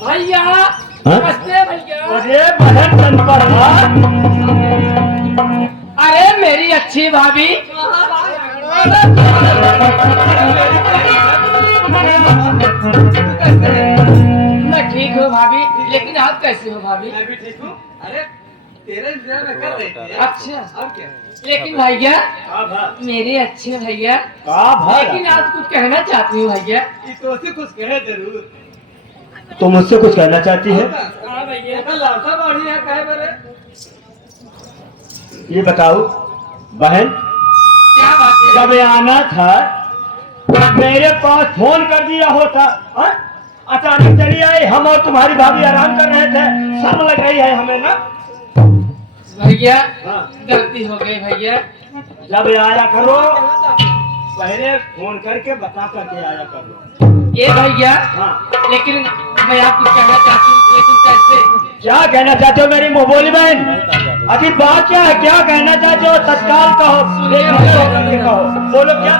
भैया हाँ? नमस्ते भैया। अरे बहन चंपा, अरे मेरी अच्छी भाभी। मैं ठीक हूँ भाभी, लेकिन आप कैसे हो भाभी? मैं भी ठीक हूँ। अरे तेरे इंतजार में कर रही थी। अच्छा। अब क्या? लेकिन भैया का भाई? मेरे अच्छे भैया, का भाई? लेकिन आप कुछ कहना चाहती हूँ भैया। ये तो से कुछ कहे जरूर। तुम मुझसे कुछ कहना चाहती है? हाँ भैया। ऐसा लालसा बाड़ी है कहे बरे। ये बताओ बहन, क्या बात है? जब ये आना था मेरे पास फोन कर दिया होता। हाँ? अचानक चली आई, हम और तुम्हारी भाभी आराम कर रहे थे, शर्म लग रही है हमें ना। भैया हाँ। गलती हो गई भैया। जब आया करो पहले फोन करके बता करके आया करो। ये भैया, हाँ। लेकिन मैं आपको कहना चाहती हूँ, लेकिन कैसे? क्या कहना चाहते हो मेरी बोली बहन? आखिर बात क्या है, क्या कहना चाहते हो? तत्काल कहो, एक मिनट होकर के कहो, बोलो क्या?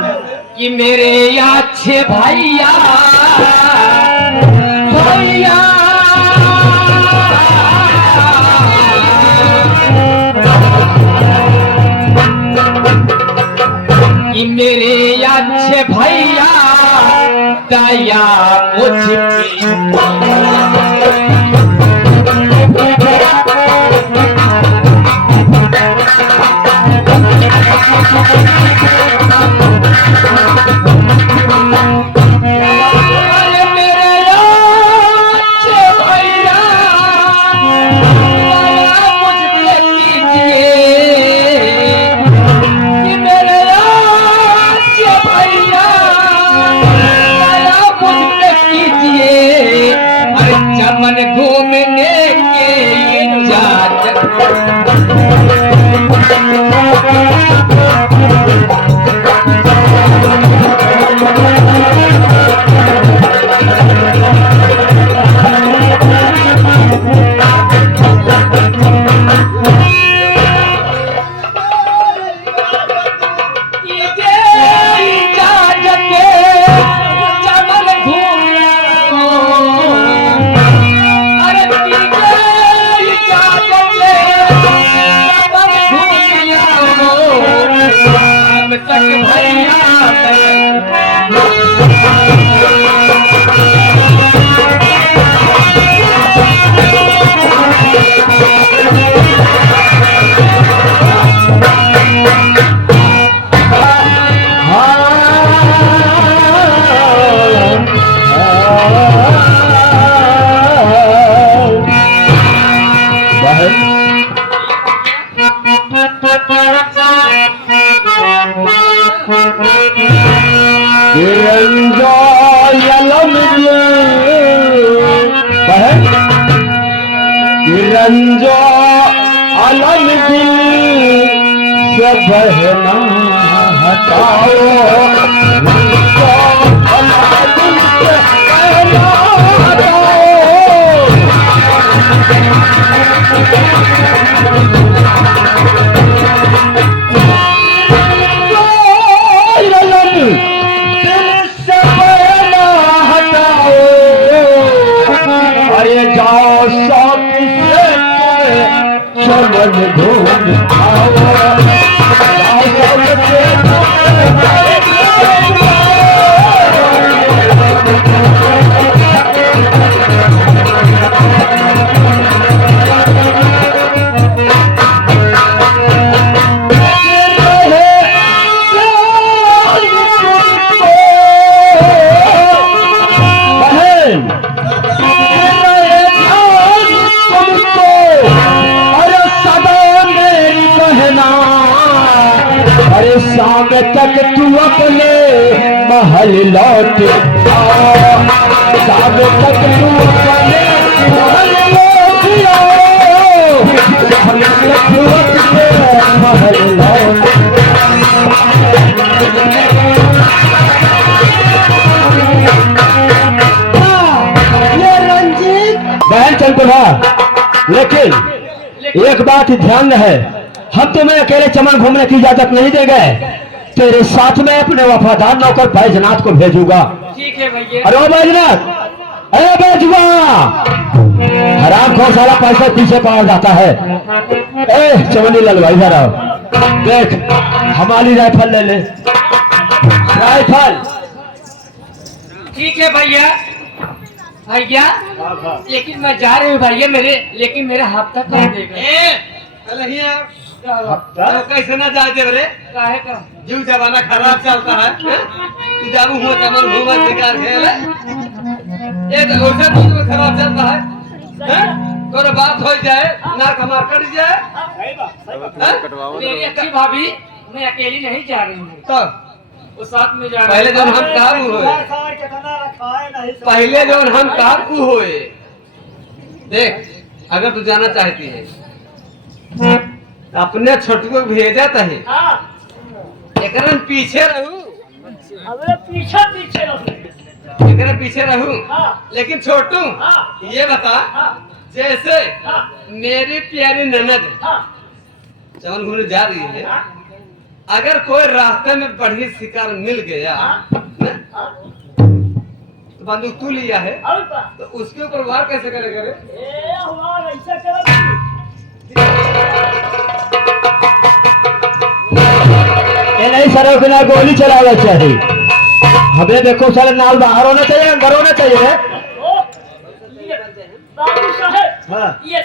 कि मेरे अच्छे भैया भैया कि मेरे अच्छे भैया दया मुझ पे। अरे मेरे अच्छे भैया दया मुझ पे कीजिए। कि मेरे अच्छे भैया दया मुझ पे कीजिए। अरे चमन घूमने के इजाजत। रंजो अलग दिल से बहना हटाओ, रंजो अलग दिल से बहना हटाओ। अरे जाओ शौक से चमन घूम आओ, जाओ शौक से शाम तक तू अपने महल लौट आओ, शाम तक तू अपने महल लौट आओ, शाम तक तू अपने महल लौट। ये रंजीत बहन चल पड़ा, लेकिन एक बात ध्यान है, हम तुम्हें अकेले चमन घूमने की इजाजत नहीं देंगे। तेरे साथ में अपने वफादार नौकर बैजनाथ को भेजूंगा। ठीक है भैया। अरे ओ बैजनाथ, अरे बेजुआ, हराम खोर साला पैसे पीछे पड़ जाता है। ए चवनी ललवाई जरा, देख हमारी राइफल ले ले, राइफल। ठीक है भैया भैया, लेकिन मैं जा रही हूँ भैया, लेकिन मेरा हफ्ता कर देगा। पहले ही आप हफ्ता? तो कैसे ना जाते रे? काहे का? जीव जमाना खराब चलता है। तू जाबू हो चमन घूमत शिकार खेल ये तो वैसे तो खराब चलता है। कोई बात हो जाए ना कमार कट जाए मेरी अच्छी भाभी, मैं अकेली नहीं जा रही हूँ, तो वो साथ में जा रही पहले जब हम काबू हुए, पहले जब हम काबू हुए, देख अगर तू जाना चाहती है अपने छोटू को भेजत है, एकरे पीछे रहू, एकरे पीछे रहू। लेकिन छोटू ये बता, जैसे मेरी प्यारी ननद जवन घूमने जा रही है, अगर कोई रास्ते में बढ़िया शिकार मिल गया तो बंदूक तू लिया है तो उसके ऊपर वार कैसे करेगा रे? ये नहीं सर बिना गोली चलाना चाहिए। हमें देखो साले नाल बाहर होना चाहिए, अंदर होना चाहिए। बाबू साहब, हाँ ये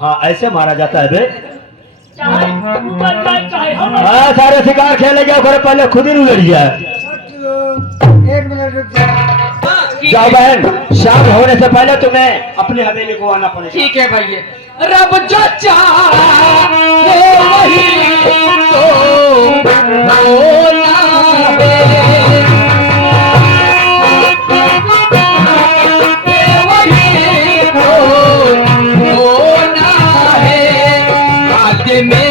हाँ, ऐसे मारा जाता है बे। चाहे ऊपर जाए चाहे हम हाँ, सारे शिकार खेलेंगे और पहले खुद ही उलट जाए। एक मिनट रुक जा। जाओ बहन, शाम होने से पहले तुम्हें अपनी हवेली को आना पड़ेगा। ठीक है भैया। रब जो चाहे वही तो होना है, वही तो होना है। बाद में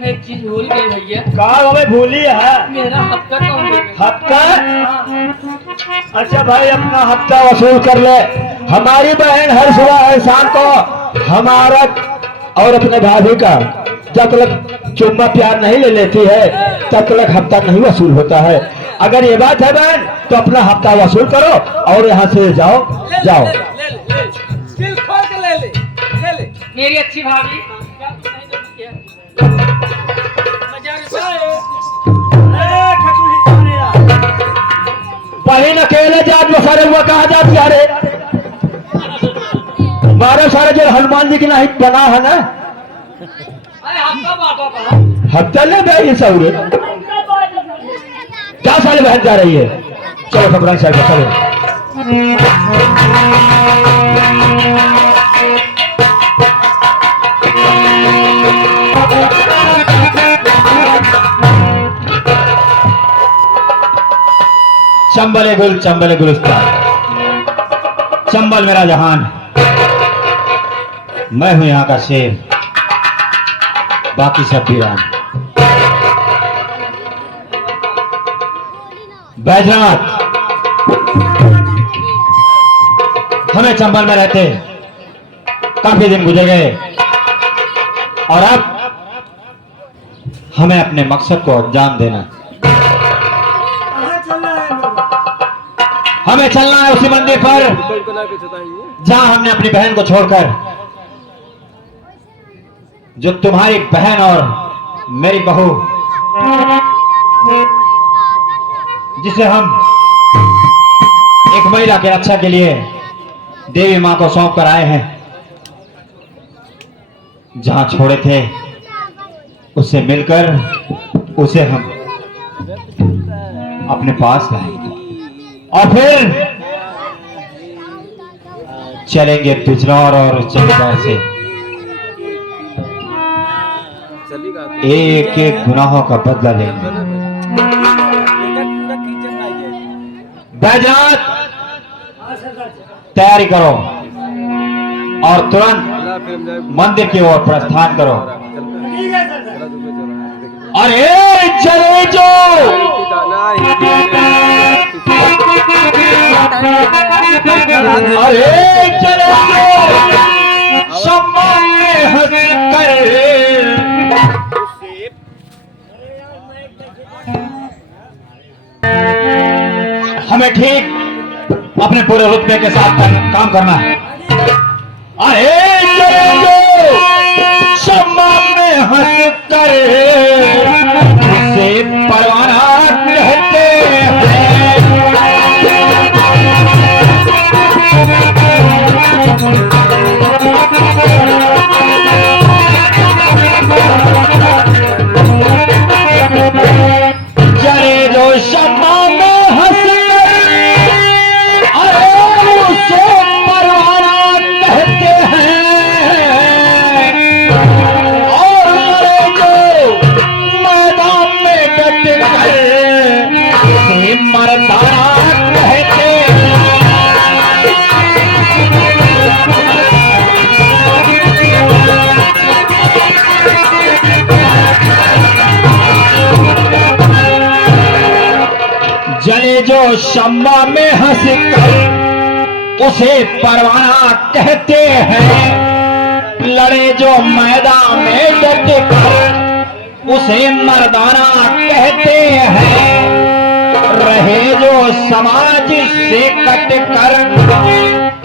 मैं एक चीज भूल गई भैया। कहा हमें भूली है? मेरा हफ्ता कौन देगा? हफ्ता? अच्छा भाई, अपना हफ्ता वसूल कर ले। हमारी बहन हर सुबह हर शाम को हमारा और अपने भाभी का जब तक चुम्मा प्यार नहीं ले लेती है तब तक हफ्ता नहीं वसूल होता है। अगर ये बात है बहन तो अपना हफ्ता वसूल करो और यहाँ से जाओ जाओ। दिल खोल के ले ले। मेरी अच्छी भाभी, क्या तुम नहीं देखती क्या? मजाक से बहन अकेले जात में सारे हुआ कहा जाती है रे? मारे सारे जो हनुमान जी की नहीं बना है ना, अरे हफ्ता बाबा का हफ्ता ले गए ये सब रे। क्या साले बहन जा रही है? चलो सब रंग साइड चलो। चंबल गुलिस्तान, चंबल मेरा जहान, मैं हूं यहाँ का शेर, बाकी सब वीरान। बैजनाथ, हमें चंबल में रहते काफी दिन गुजर गए और अब हमें अपने मकसद को अंजाम देना। हमें चलना है उसी मंदिर पर जहां हमने अपनी बहन को छोड़कर, जो तुम्हारी बहन और मेरी बहू, जिसे हम एक महिला की रक्षा के लिए देवी मां को सौंप कर आए हैं, जहां छोड़े थे उससे मिलकर उसे हम अपने पास लाएंगे और फिर चलेंगे बिजनौर और चंडीगढ़ से एक एक गुनाहों का बदला लेंगे। बैजनाथ, तैयारी करो और तुरंत मंदिर की ओर प्रस्थान करो। अरे चले जो अरे चले जो शम्मा में हंस कर हमें ठीक अपने पूरे रुतबे के साथ काम करना है। अरे चले जो शम्मा में हंस कर उसे परवाना कहते हैं। चले जो शम्मा में हंस कर अरे उसे परवाना कहते हैं। और लड़े जो मैदान में डट कर उसे मर्दाना कहते हैं। जले जो शम्मा में हंस कर उसे परवाना कहते हैं। लड़े जो मैदान में डट कर उसे मर्दाना कहते हैं। रहे जो समाज से कट कर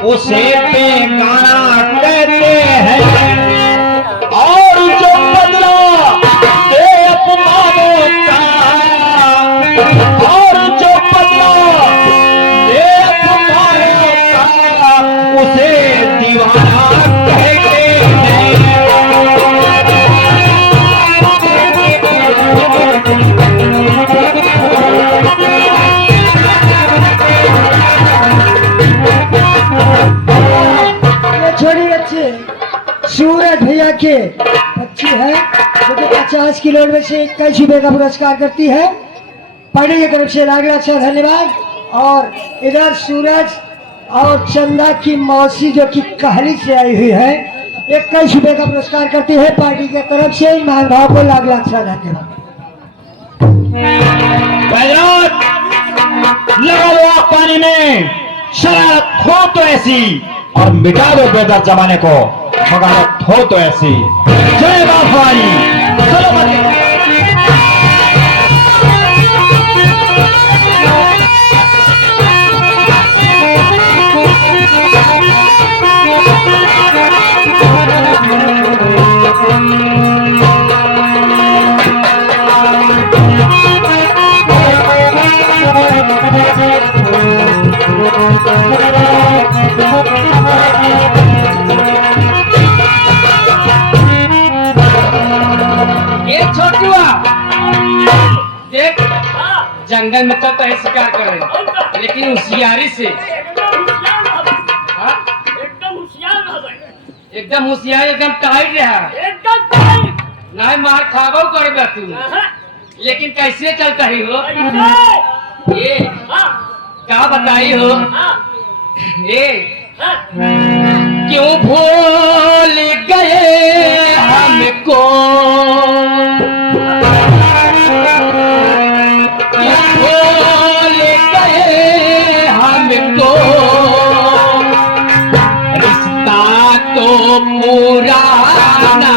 उसे बेगाना कहते हैं। और जो बदला दे अपमानों का और जो बदला दे अपमानों का उसे दीवाना कहते हैं। ये छोटी बच्चे सूरज भैया के बच्ची है जो कि 50 किलो में से 21 रुपए का पुरस्कार करती है। पार्टी की तरफ से लाख धन्यवाद। और इधर सूरज और चंदा की मौसी जो कि कहली से आई हुई है 21 रुपए का पुरस्कार करती है। पार्टी की तरफ से ईमान भाव को लाख धन्यवाद। लगा लो आप पानी में शरारत हो तो ऐसी और मिटा दो बेदर जमाने को शरारत हो तो ऐसी। जय बाबाई चलो ये छोटुआ देख जंगल में तो है शिकार कर रहे लेकिन होशियारी से हाँ? एकदम होशियार एकदम टाइट रहा नहीं मार खाबो कर तू लेकिन कैसे चलता ही हो ये क्या बताई हो ये क्यों भूल गए हमको क्यों भूल गए हमको रिश्ता तो पुराना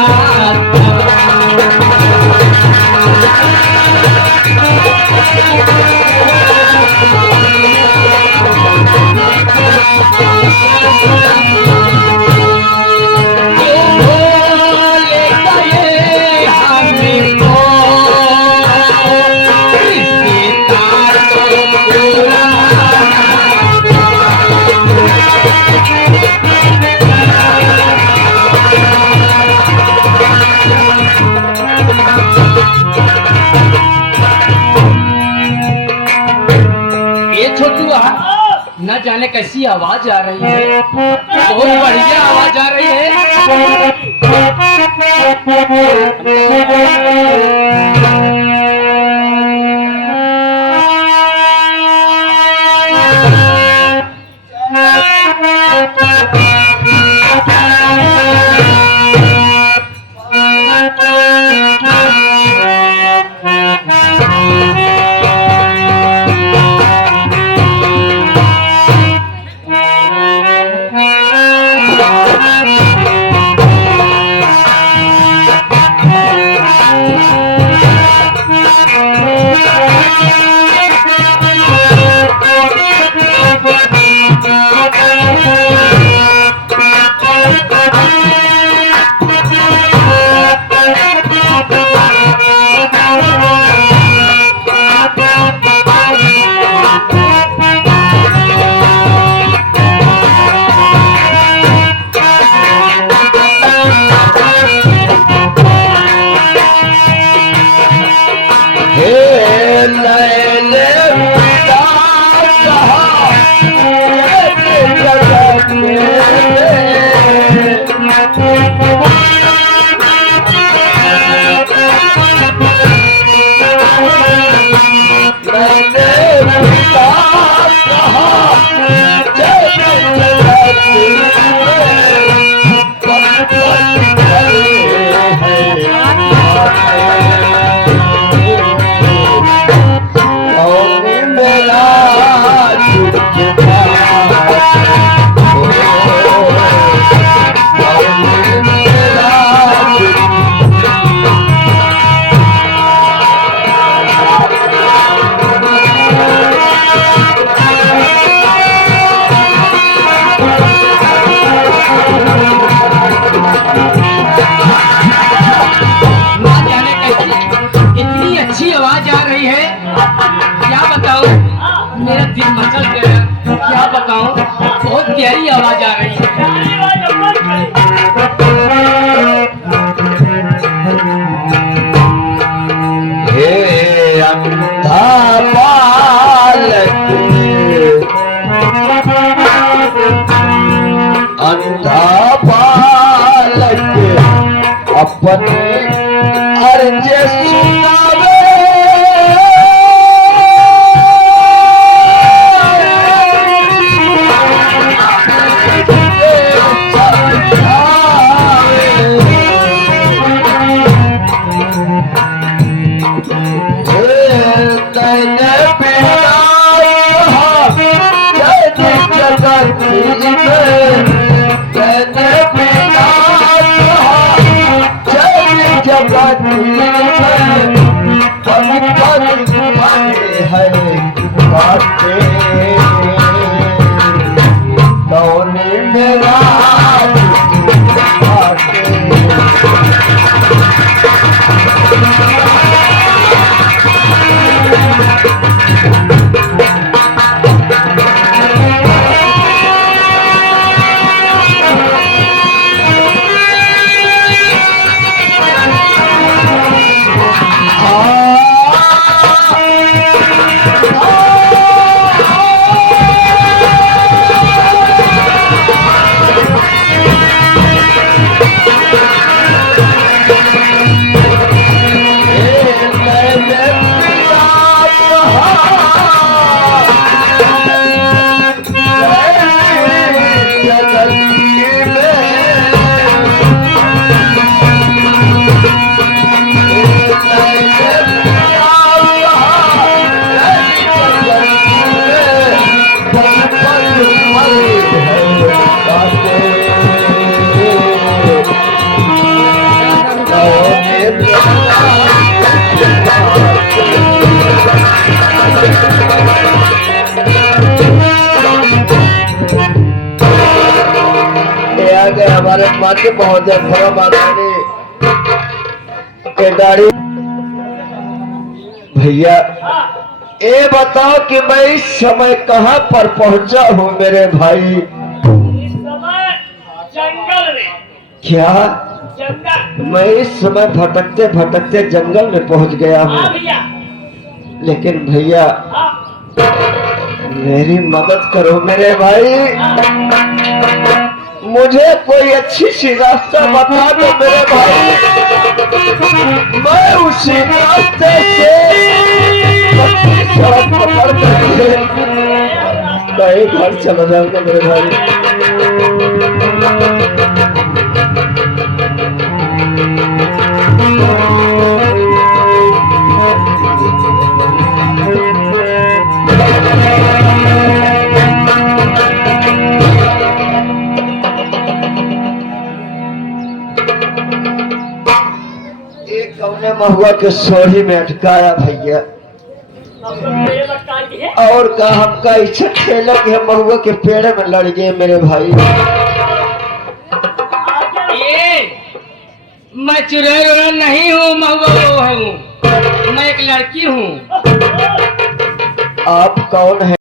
छोटुआ न जाने कैसी आवाज आ रही है बहुत बढ़िया आवाज आ रही है मेरा दिल मचल गया, क्या बताऊं, बहुत गहरी आवाज आ रही है। हे अंधा बालक, अंधा बालक अपने अर्ज सुनावे, हमारे माथे बहुत दाढ़ी। भैया ये बताओ कि मैं इस समय कहाँ पर पहुंचा हूँ मेरे भाई? इस समय जंगल में। क्या? जंगल। मैं इस समय भटकते भटकते जंगल में पहुंच गया हूँ। हाँ भैया। लेकिन भैया हाँ। मेरी मदद करो मेरे भाई, मुझे कोई अच्छी सी रास्ता बता दो मेरे भाई, मैं उसी रास्ते से सड़क पकड़ करके कहीं घर चला जाऊंगा मेरे भाई। कौने महुआ के सोढ़ी में अटकाया भैया, और का हमका इच्छा खेला कि हम महुआ के पेड़ में लड़ गए मेरे भाई। ये मैं चुड़ैल नहीं हूँ, महुआ हूँ, मैं एक लड़की हूँ। आप कौन है?